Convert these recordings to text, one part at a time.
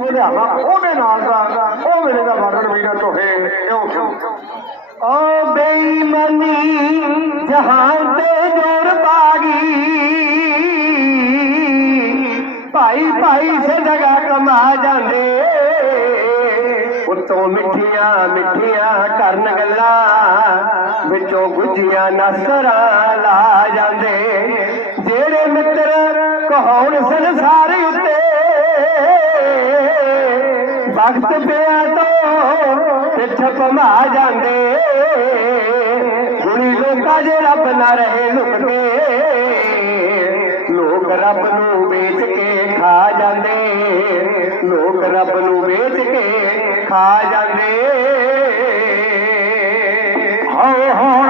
ਉਹ ਲਿਆਵਾ ਉਹਦੇ ਨਾਲ ਦਾ, ਉਹ ਮੇਰੇ ਦਾ ਵਰਣ ਵੀਰਾ ਢੋਹੇ, ਕਿਉਂ? ਕਿਉਂ ਓ ਬੇਈਮਾਨੀ, ਜਹਾਨ ਤੇ ਜੋਰ ਪਾਗੀ। ਭਾਈ ਭਾਈ ਸੇ ਜਗਾ ਕਮਾ ਜਾਂਦੇ। ਉਤੋਂ ਮਿੱਠੀਆਂ ਮਿੱਠੀਆਂ ਕਰਨ ਗੱਲਾਂ, ਵਿੱਚੋਂ ਗੁੱਜੀਆਂ ਨਸਰਾਂ ਲਾ ਜਾਂਦੇ। ਜਿਹੜੇ ਮਿੱਤਰ ਕਹਾਉਣ ਸੰਸਾਰ ਵਕਤ ਪਿਆ ਤੋਂ ਪਿੱਛ ਭਮਾ ਜਾਂਦੇ। ਹੁਣੀ ਲੋਕਾਂ ਜੇ ਰੱਬ ਨਾ ਰਹੇ ਲੁਕ ਲੋਕ ਰੱਬ ਨੂੰ ਵੇਚ ਕੇ ਖਾ ਜਾਂਦੇ। ਲੋਕ ਰੱਬ ਨੂੰ ਵੇਚ ਕੇ ਖਾ ਜਾਂਦੇ। ਹੋ ਹੁਣ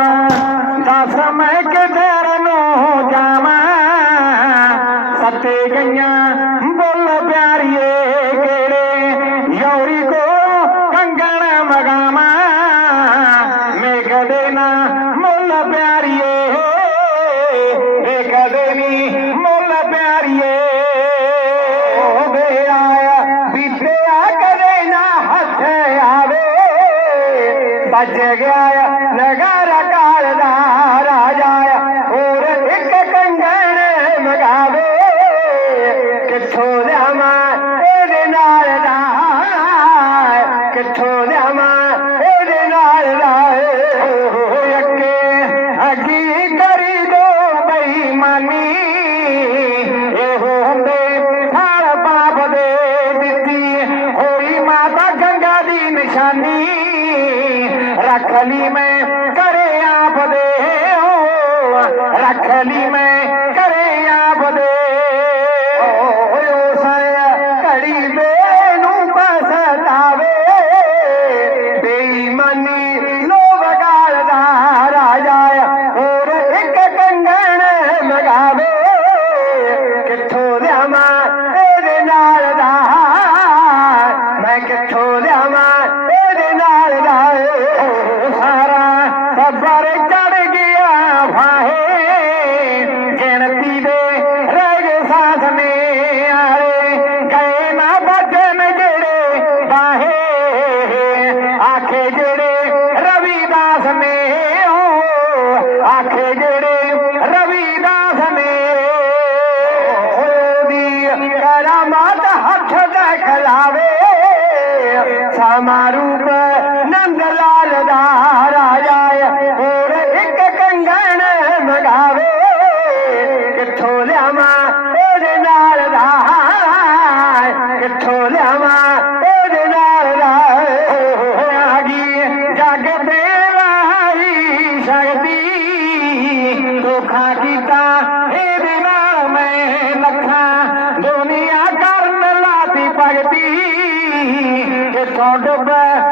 ਬਚ ਗਿਆ ਨਗਾਰਾ ਕਾਲ ਦਾ ਰਾਜਾ ਹੋਰ ਇੱਕ ਕੰਗਣ ਮਗਾਵੇ। ਕਿੱਥੋਂ ਲਿਆਵਾਂ? ਇਹਦੇ ਨਾਲ ਦਾ ਕਿੱਥੋਂ ਰੱਖ ਲਈ ਮੈਂ ਕਰੇ ਆਪ ਦੇ ਓ ਰੱਖ ਰਵੀਦਾਸ ਨੇ सकती तो खाकिता तेरे नाम में लखा दुनिया कर लाती पगती के छोड़ पर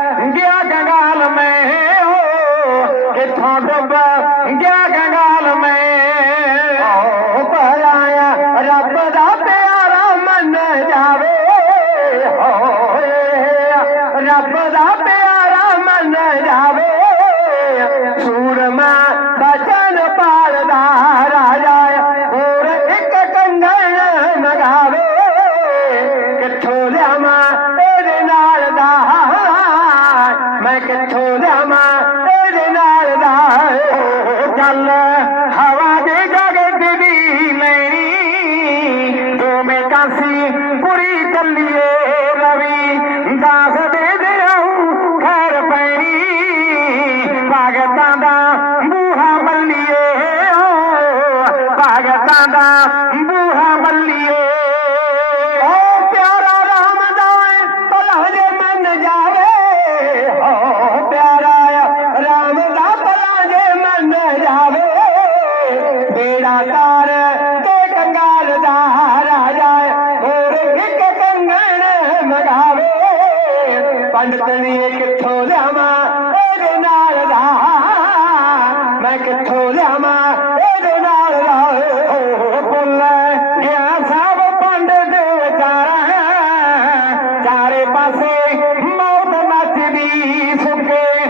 আসি ਲਿਆਵਾਂ, ਇਹਦੇ ਨਾਲ ਦਾ ਓ ਬੁੱਲ ਗਿਆ ਸਭ ਪੰਡ ਪੰਡਤ ਵਿਚਾਰਾ ਚਾਰੇ ਪਾਸੇ ਮੌਤ ਮੱਚਦੀ ਸੁੱਕੇ।